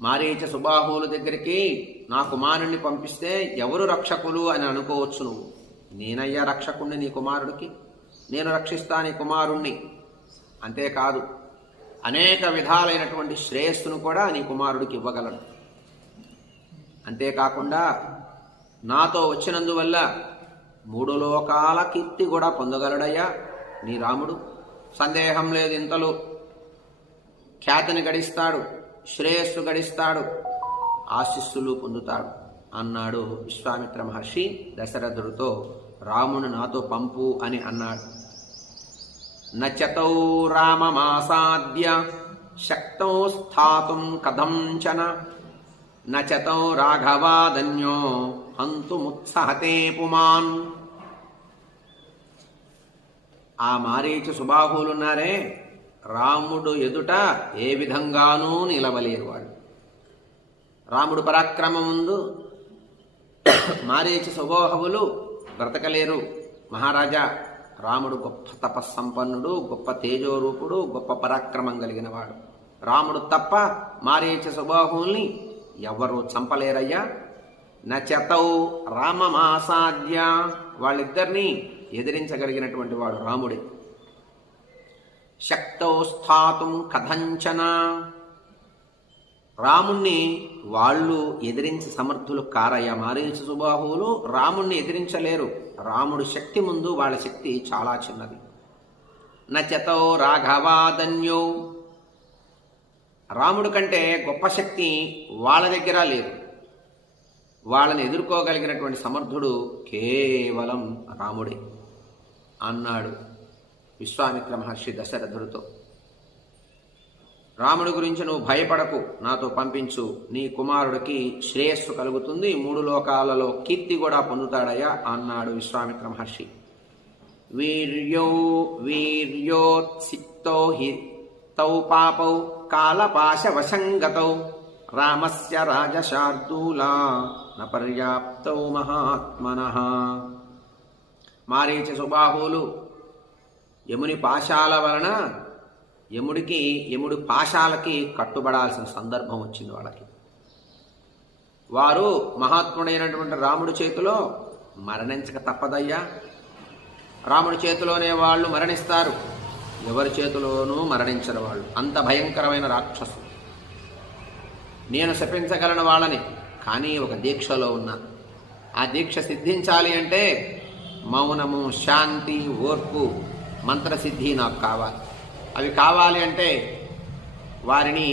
మారీచ సుబాహువుల దగ్గరికి నా కుమారుణ్ణి పంపిస్తే ఎవరు రక్షకులు అని అనుకోవచ్చు నువ్వు. నేనయ్యా రక్షకుణ్ణి నీ కుమారుడికి, నేను రక్షిస్తా నీ కుమారుణ్ణి. అంతేకాదు అనేక విధాలైనటువంటి శ్రేయస్సును కూడా నీ కుమారుడికి ఇవ్వగలను. అంతేకాకుండా నాతో వచ్చినందువల్ల 3 లోకాల కీర్తి కూడా పొందగలడయ్యా నీ రాముడు. సందేహం లేదు, ఇంతలో ఖ్యాతిని గడిస్తాడు, శ్రేయస్సు గడిస్తాడు, ఆశీస్సులు పొందుతాడు అన్నాడు విశ్వామిత్ర మహర్షి దశరథుడితో. రాముని నాతో పంపు అని అన్నాడు. నచతౌ రామమాసాద్య శక్తౌ స్థాతుం కథంచన నచతౌ రాఘవాదన్యో హంతుముత్సహతే పుమాన్. ఆ మారీచ సుబాహువులున్నారే, రాముడు ఎదుట ఏ విధంగానూ నిలవలేరు వాళ్ళు. రాముడు పరాక్రమం ముందు మారీచ సుబాహువులు బ్రతకలేరు. మహారాజా, రాముడు గొప్ప తపస్సంపన్నుడు, గొప్ప తేజోరూపుడు, గొప్ప పరాక్రమం కలిగిన వాడు. రాముడు తప్ప మారీచ సుబాహువుల్ని ఎవరు చంపలేరయ్యా. నచతౌ రామమాసాద్య, వాళ్ళిద్దరినీ ఎదిరించగలిగినటువంటి వాడు రాముడే. శక్తౌ స్థాతుం కథంచన, రాముణ్ణి వాళ్ళు ఎదిరించి సమర్థులు కారయ్య. మారీచ సుబాహువులు రాముణ్ణి ఎదిరించలేరు. రాముడు శక్తి ముందు వాళ్ళ శక్తి చాలా చిన్నది. నచతో రాఘవాదన్యో, రాముడు కంటే గొప్ప శక్తి వాళ్ళ దగ్గర లేదు. వాళ్ళని ఎదుర్కోగలిగినటువంటి సమర్థుడు కేవలం రాముడే అన్నాడు విశ్వామిత్ర మహర్షి దశరథుడితో. రాముడి గురించి నువ్వు భయపడకు, నాతో పంపించు, నీ కుమారుడికి శ్రేయస్సు కలుగుతుంది, 3 లోకాలలో కీర్తి కూడా పొందుతాడయ్యా అన్నాడు విశ్వామిత్ర మహర్షి. వీర్యోత్సిక్తో హి తౌ పాపౌ కాలపాశవశంగతౌ రామస్య రాజశార్దూలా న పర్యాప్తౌ మహాత్మనః. మారీచ సుబాహువులు యముని పాశాల వలన యముడి పాశాలకి కట్టుబడాల్సిన సందర్భం వచ్చింది వాళ్ళకి. వారు మహాత్ముడైనటువంటి రాముడి చేతిలో మరణించక తప్పదయ్యా. రాముడి చేతిలోనే వాళ్ళు మరణిస్తారు, ఎవరి చేతిలోనూ మరణించరు వాళ్ళు. అంత భయంకరమైన రాక్షసు. నేను శపించగలను వాళ్ళని, కానీ ఒక దీక్షలో ఉన్నా. ఆ దీక్ష సిద్ధించాలి అంటే మౌనము, శాంతి, ఓర్పు, మంత్రసిద్ధి నాకు కావాలి. అవి కావాలి అంటే వారిని